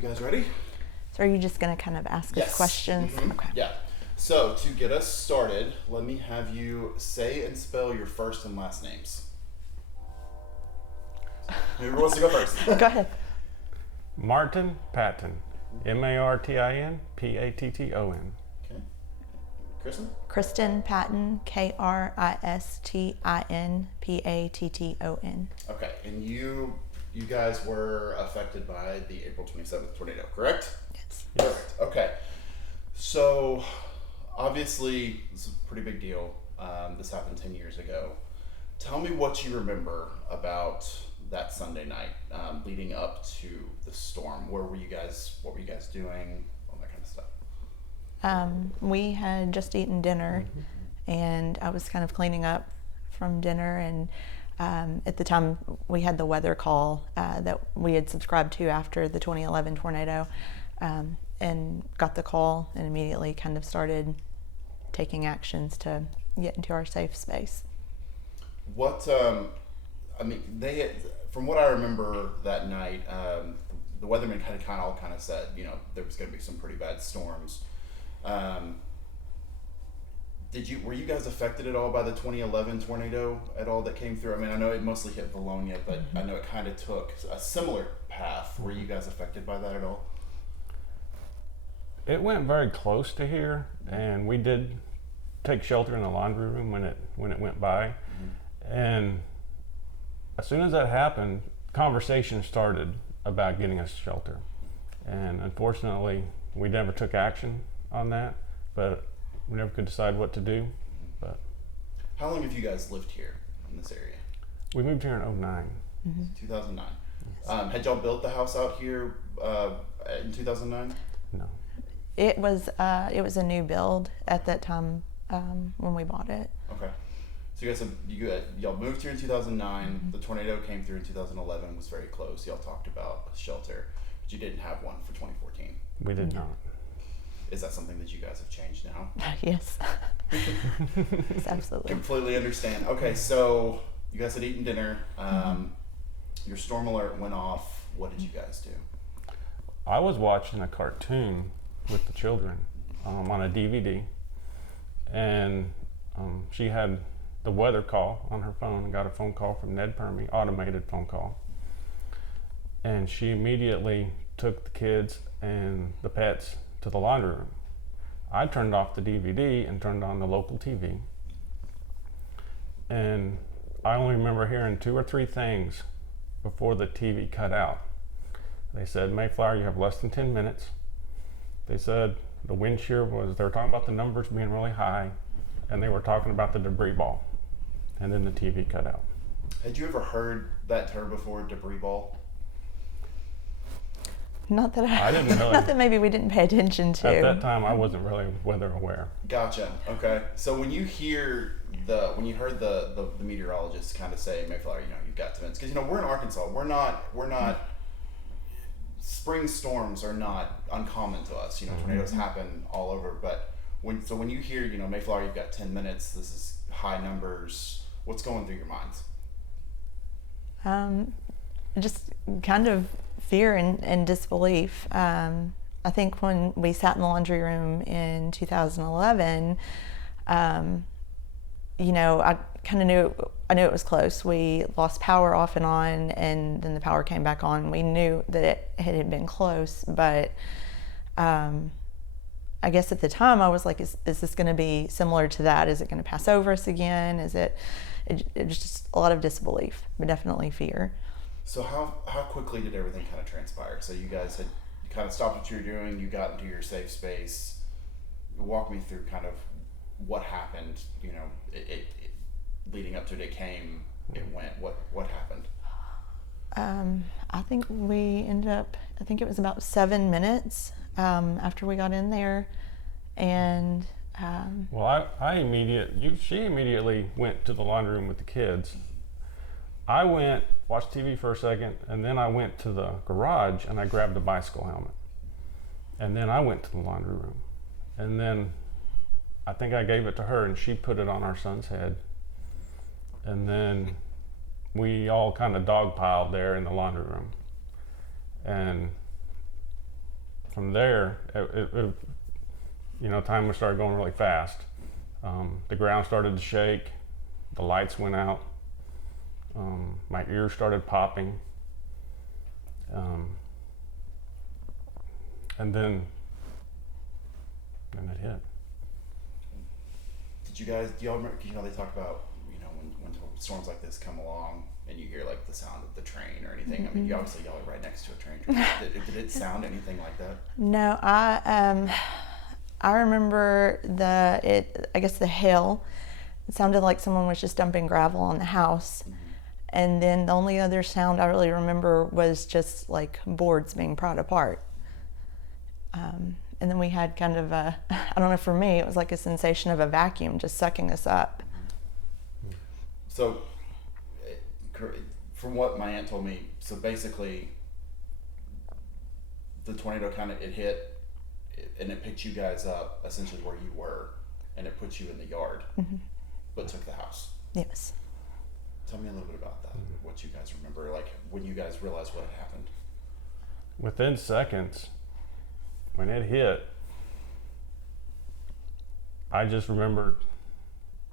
you guys ready? So are you just going to kind of ask us questions? Mm-hmm. Okay. Yeah. So to get us started, let me have you say and spell your first and last names. Who wants to go first? Go ahead. Martin Patton. Martin Patton. Okay. Kristen? Kristen Patton, Kristin Patton. Okay. And you guys were affected by the April 27th tornado, correct? Yes. Perfect. Okay. So obviously it's a pretty big deal. This happened 10 years ago. Tell me what you remember about that Sunday night leading up to the storm. What were you guys doing? All that kind of stuff. We had just eaten dinner, and I was kind of cleaning up from dinner, and at the time we had the weather call that we had subscribed to after the 2011 tornado, and got the call and immediately kind of started taking actions to get into our safe space. What, from what I remember that night, the weathermen kind of said, there was going to be some pretty bad storms. Were you guys affected at all by the 2011 tornado at all that came through? I mean, I know it mostly hit Bologna, but I know it kind of took a similar path. Were you guys affected by that at all? It went very close to here, and we did take shelter in the laundry room when it went by. And as soon as that happened, conversation started about getting us shelter. And unfortunately, we never took action on that, but we never could decide what to do. But how long have you guys lived here in this area? We moved here in 2009. 2009. Yes. Had y'all built the house out here in 2009? No. It was a new build at that time when we bought it. Okay. So y'all moved here in 2009. The tornado came through in 2011, was very close. Y'all talked about a shelter, but you didn't have one for 2014. We did not. Is that something that you guys have changed now? Yes. Yes, absolutely. Completely understand. Okay, so you guys had eaten dinner. Your storm alert went off. What did you guys do? I was watching a cartoon with the children on a DVD, and she had the weather call on her phone and got a phone call from Ned Permy, automated phone call. And she immediately took the kids and the pets to the laundry room. I turned off the DVD and turned on the local TV. And I only remember hearing 2 or 3 things before the TV cut out. They said, Mayflower, you have less than 10 minutes. They said the wind shear they were talking about the numbers being really high, and they were talking about the debris ball. And then the TV cut out. Had you ever heard that term before, debris ball? Not that I didn't really. Not that maybe we didn't pay attention to. At that time, I wasn't really weather aware. Gotcha. Okay. So when you heard the meteorologists kind of say, Mayflower, you've got 10 minutes, because we're in Arkansas. We're not. Spring storms are not uncommon to us. Tornadoes happen all over. But when you hear, Mayflower, you've got 10 minutes. This is high numbers. What's going through your minds? Just kind of fear and disbelief. I think when we sat in the laundry room in 2011, I kind of knew it was close. We lost power off and on, and then the power came back on. We knew that it had been close, but I guess at the time I was like, is this going to be similar to that? Is it going to pass over us again? It was just a lot of disbelief, but definitely fear. So how quickly did everything kind of transpire? So you guys had kind of stopped what you were doing, you got into your safe space. Walk me through kind of what happened, it leading up to it came, it went, what happened? I think we ended up, it was about 7 minutes after we got in there, and well, she immediately went to the laundry room with the kids. I went, watched TV for a second, and then I went to the garage and I grabbed a bicycle helmet. And then I went to the laundry room. And then I think I gave it to her and she put it on our son's head. And then we all kind of dogpiled there in the laundry room. And from there, time started going really fast. The ground started to shake, the lights went out, my ears started popping, and then it hit. Do y'all remember, they talk about, when storms like this come along and you hear like the sound of the train or anything. I mean, y'all are right next to a train. Did it sound anything like that? No, I remember the hail. It sounded like someone was just dumping gravel on the house. Mm-hmm. And then the only other sound I really remember was just like boards being pried apart. And then we had kind of I don't know, for me, it was like a sensation of a vacuum just sucking us up. So, from what my aunt told me, so basically, the tornado it hit, and it picked you guys up essentially where you were, and it put you in the yard, mm-hmm. but took the house. Yes. Tell me a little bit about that. Mm-hmm. What you guys remember, like when you guys realized what had happened. Within seconds, when it hit, I just remember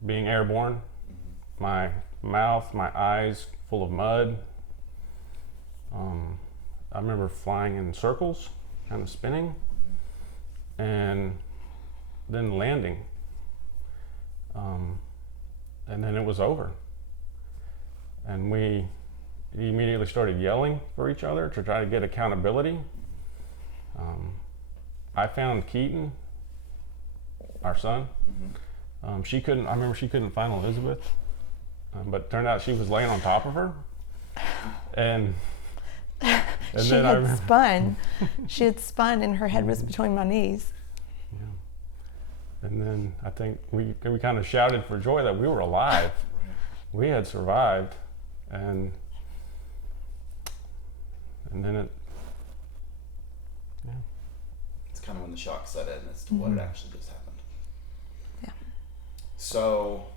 being airborne, mm-hmm. my mouth, my eyes full of mud. I remember flying in circles, kind of spinning, mm-hmm. and then landing. And then it was over. And we immediately started yelling for each other to try to get accountability. I found Keaton, our son. Mm-hmm. I remember she couldn't find Elizabeth, but it turned out she was laying on top of her. And she had spun. She had spun and her head was between my knees. Yeah. And then I think we kind of shouted for joy that we were alive. We had survived. And then it, yeah. It's kind of when the shock set in as to mm-hmm. what had actually just happened. Yeah. So,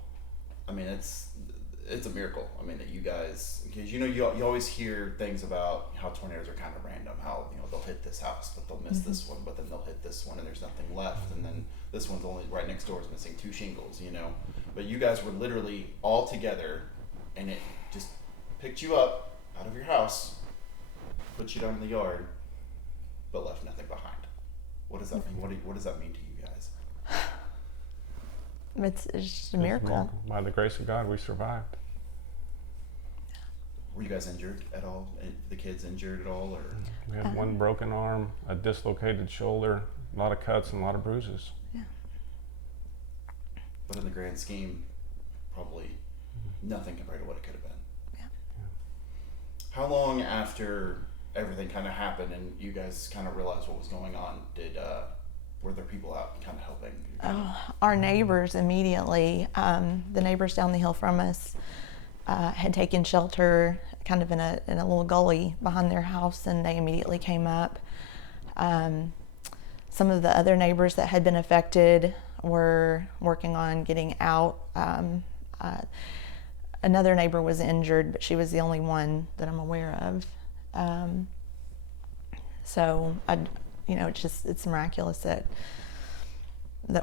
I mean, it's a miracle. I mean, that you guys, because you always hear things about how tornadoes are kind of random. How they'll hit this house, but they'll miss mm-hmm. this one, but then they'll hit this one, and there's nothing left, and then this one's only right next door is missing 2 shingles. But you guys were literally all together, and it just picked you up out of your house, put you down in the yard, but left nothing behind. What does that mean? What does that mean to you guys? It's just a miracle. By the grace of God, we survived. Were you guys injured at all? The kids injured at all, or? We had one broken arm, a dislocated shoulder, a lot of cuts, and a lot of bruises. Yeah. But in the grand scheme, probably nothing compared to what it could have been. Yeah. How long after everything kind of happened and you guys kind of realized what was going on, were there people out kind of helping? Our neighbors immediately, the neighbors down the hill from us had taken shelter kind of in a little gully behind their house, and they immediately came up. Some of the other neighbors that had been affected were working on getting out. Another neighbor was injured, but she was the only one that I'm aware of. So it's miraculous that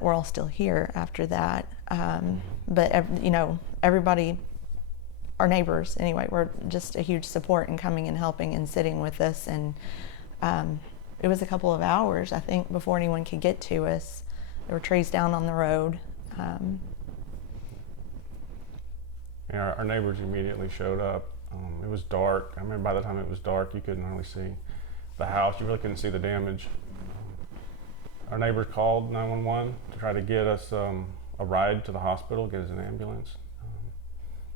we're all still here after that. But everybody, our neighbors anyway, were just a huge support in coming and helping and sitting with us. And it was a couple of hours, I think, before anyone could get to us. There were trees down on the road. Our neighbors immediately showed up. It was dark. I remember by the time it was dark, you couldn't really see the house. You really couldn't see the damage. Our neighbors called 911 to try to get us a ride to the hospital, get us an ambulance.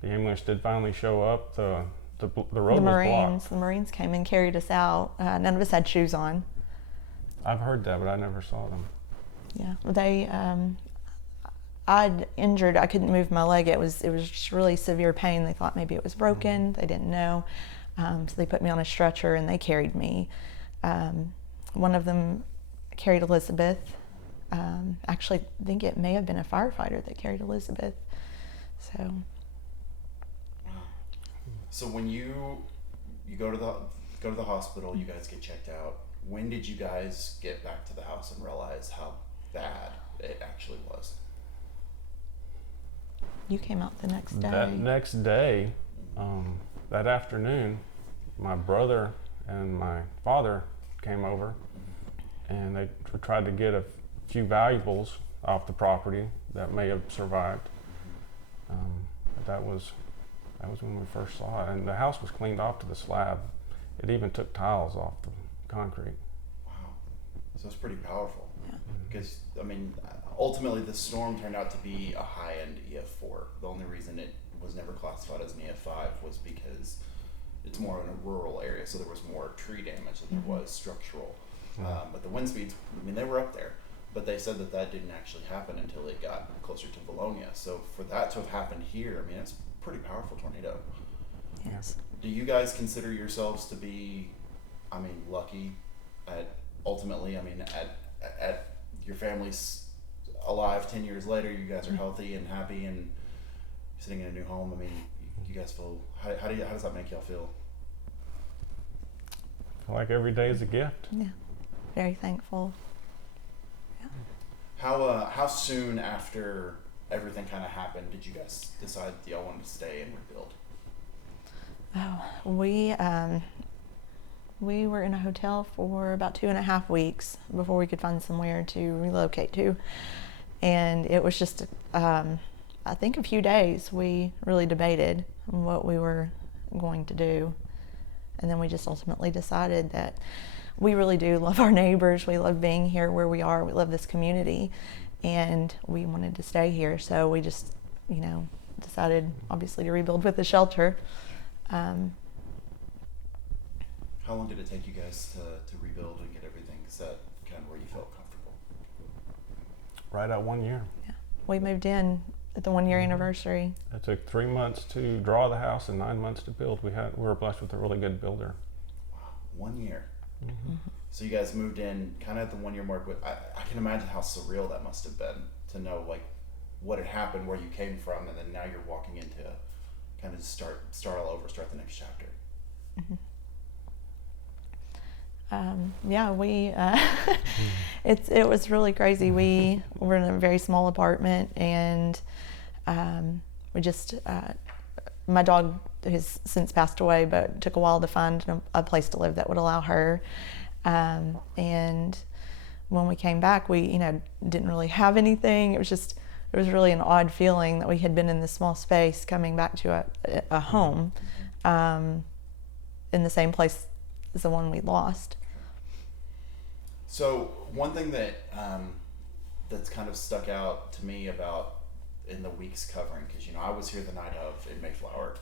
The ambulance did finally show up. The road was blocked. The Marines came and carried us out. None of us had shoes on. I've heard that, but I never saw them. Yeah, they. I'd injured. I couldn't move my leg. It was just really severe pain. They thought maybe it was broken. Mm-hmm. They didn't know, so they put me on a stretcher and they carried me. One of them carried Elizabeth. Actually, I think it may have been a firefighter that carried Elizabeth. So when you go to the hospital, you guys get checked out. when did you guys get back to the house and realize how bad it actually was? You came out the next day. That next day, that afternoon, my brother and my father came over, and they tried to get a few valuables off the property that may have survived. But that was when we first saw it, and the house was cleaned off to the slab. It even took tiles off the concrete. Wow, so it's pretty powerful. Because I mean, ultimately, the storm turned out to be a high-end EF4. The only reason it was never classified as an EF5 was because it's more in a rural area, so there was more tree damage than there was structural. But the wind speeds, I mean, they were up there. But they said that didn't actually happen until it got closer to Bologna. So for that to have happened here, I mean, it's a pretty powerful tornado. Yes. Do you guys consider yourselves to be, I mean, lucky at ultimately, I mean, at your family's alive 10 years later, you guys are healthy and happy and sitting in a new home? I mean, you guys feel, how does that make y'all feel? I feel like every day is a gift. Yeah. Very thankful. How soon after everything kind of happened did you guys decide y'all wanted to stay and rebuild? Oh, we were in a hotel for about 2.5 weeks before we could find somewhere to relocate to. And it was just, I think a few days we really debated what we were going to do. And then we just ultimately decided that we really do love our neighbors. We love being here where we are. We love this community, and we wanted to stay here. So we just, decided obviously to rebuild with the shelter. How long did it take you guys to rebuild and get everything set kind of where you felt comfortable? Right at 1 year. Yeah. We moved in at the 1-year anniversary. It took 3 months to draw the house and 9 months to build. We were blessed with a really good builder. Wow, 1 year. So you guys moved in kind of at the 1 year mark. I can imagine how surreal that must have been to know like what had happened, where you came from, and then now you're walking into kind of start all over, start the next chapter. It was really crazy. We were in a very small apartment, and we just my dog has since passed away, but it took a while to find a place to live that would allow her. And when we came back, we didn't really have anything. It was really an odd feeling that we had been in this small space coming back to a home in the same place as the one we lost. So one thing that that's kind of stuck out to me about in the weeks covering, because I was here the night of in Mayflower,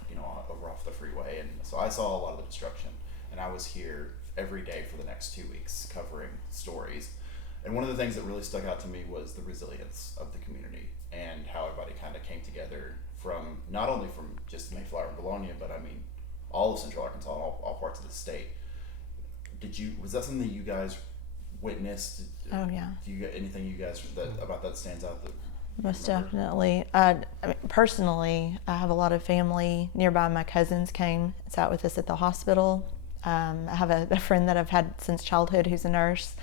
over off the freeway, and so I saw a lot of the destruction, and I was here every day for the next 2 weeks covering stories. And one of the things that really stuck out to me was the resilience of the community and how everybody kind of came together from not only from just Mayflower and Bologna, but I mean all of Central Arkansas and all parts of the state. Was that something that you guys witnessed? Oh yeah. Do you get anything you guys about that stands out? Most definitely. Personally, I have a lot of family nearby. My cousins came, sat with us at the hospital. I have a friend that I've had since childhood who's a nurse.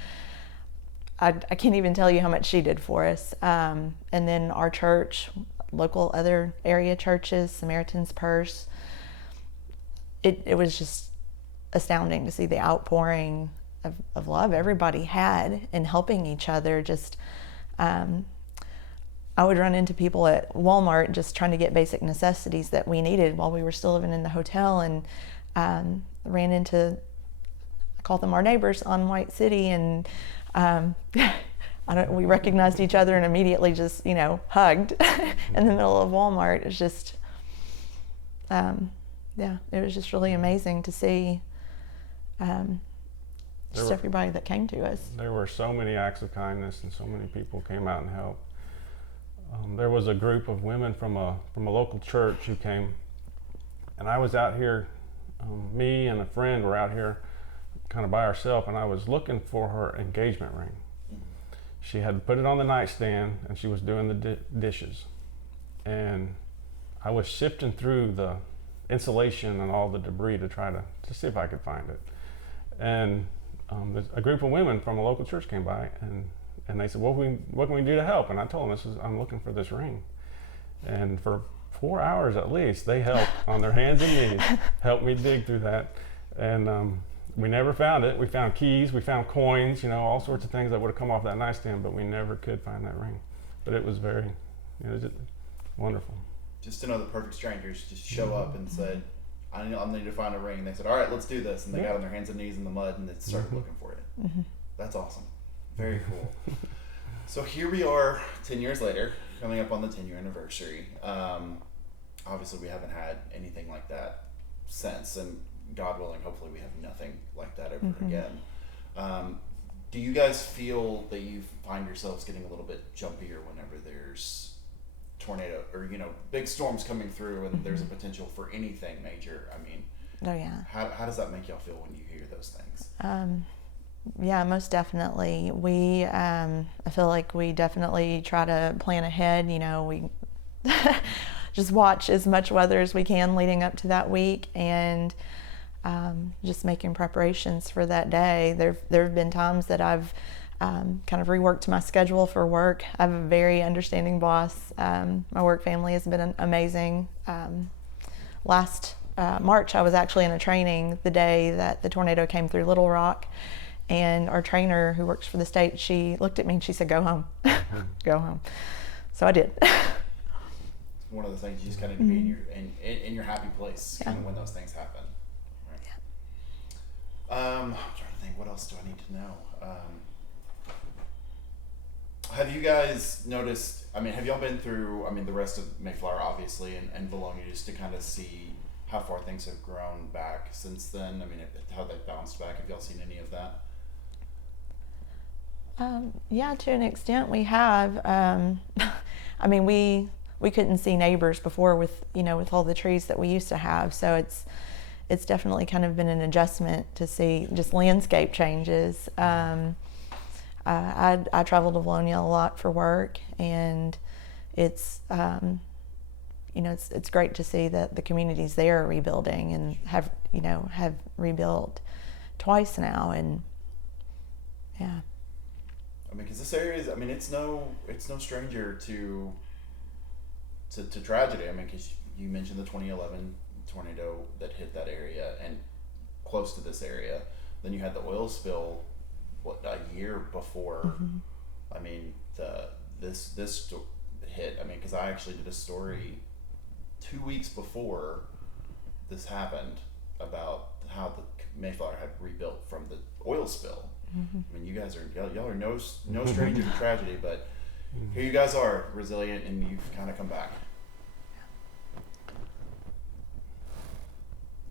I can't even tell you how much she did for us. And then our church, local other area churches, Samaritan's Purse. It was just astounding to see the outpouring of love everybody had in helping each other. I would run into people at Walmart just trying to get basic necessities that we needed while we were still living in the hotel, and ran into, I call them our neighbors on White City, and we recognized each other and immediately just, hugged in the middle of Walmart. It's just, it was just really amazing to see everybody that came to us. There were so many acts of kindness, and so many people came out and helped. There was a group of women from a local church who came, and I was out here, me and a friend were out here kind of by ourselves, and I was looking for her engagement ring. She had put it on the nightstand, and she was doing the dishes, and I was sifting through the insulation and all the debris to try to see if I could find it. And a group of women from a local church came by, and they said, what can we do to help? And I told them, I'm looking for this ring. And for 4 hours at least, they helped on their hands and knees, helped me dig through that. And we never found it. We found keys, we found coins, all sorts of things that would have come off that nightstand, but we never could find that ring. But it was very, just wonderful. Just to know the perfect strangers just show up and said, I need to find a ring. And they said, all right, let's do this. And they got on their hands and knees in the mud and they started looking for it. Mm-hmm. That's awesome. Very cool. So here we are 10 years later, coming up on the 10-year anniversary. Obviously, we haven't had anything like that since. And God willing, hopefully we have nothing like that ever again. Do you guys feel that you find yourselves getting a little bit jumpier whenever there's tornado or big storms coming through and there's a potential for anything major? I mean, oh yeah. How does that make y'all feel when you hear those things? Yeah, most definitely. We I feel like we definitely try to plan ahead. We just watch as much weather as we can leading up to that week, and just making preparations for that day. There have been times that I've kind of reworked my schedule for work. I have a very understanding boss. My work family has been amazing. Last March, I was actually in a training the day that the tornado came through Little Rock, and our trainer who works for the state, she looked at me and she said, "Go home, go home." So I did. One of the things you just kind of need to be in your happy place kind of when those things happen. Right? Yeah. I'm trying to think, what else do I need to know? Have you guys noticed, have y'all been through, the rest of Mayflower obviously and Bologna, just to kind of see how far things have grown back since then? How they've bounced back. Have y'all seen any of that? Yeah, to an extent we have. We couldn't see neighbors before with all the trees that we used to have. So it's definitely kind of been an adjustment to see just landscape changes. I travel to Bologna a lot for work, and it's it's great to see that the communities there are rebuilding and have rebuilt twice now, and yeah. Because this area is, it's no stranger to tragedy. Because you mentioned the 2011 tornado that hit that area and close to this area. Then you had the oil spill, a year before. This hit. Because I actually did a story 2 weeks before this happened about how the Mayflower had rebuilt from the oil spill. You guys y'all are no stranger to tragedy, but here you guys are, resilient, and you've kind of come back.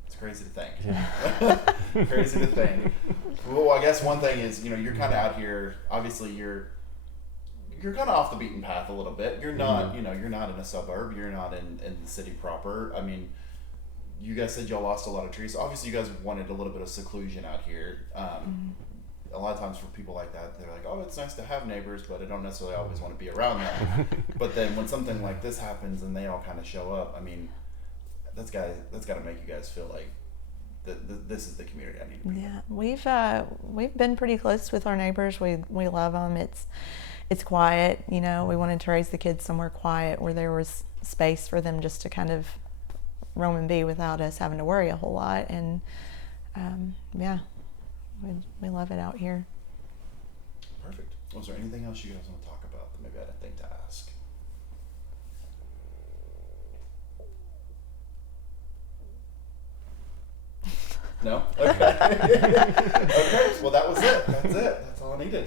It's crazy to think. Yeah. Crazy to think. Well, I guess one thing is, you're kind of out here. Obviously, you're kind of off the beaten path a little bit. You're not, you're not in a suburb. You're not in the city proper. You guys said y'all lost a lot of trees. So obviously, you guys wanted a little bit of seclusion out here. A lot of times for people like that, they're like, oh, it's nice to have neighbors, but I don't necessarily always want to be around them. But then when something like this happens and they all kind of show up, that's got to make you guys feel like this is the community I need to be. Yeah, we've been pretty close with our neighbors. We love them. It's quiet. We wanted to raise the kids somewhere quiet where there was space for them just to kind of roam and be without us having to worry a whole lot. And we love it out here. Perfect. Was there anything else you guys want to talk about that maybe I didn't think to ask? No? Okay. Okay. Well, that was it. That's it. That's all I needed.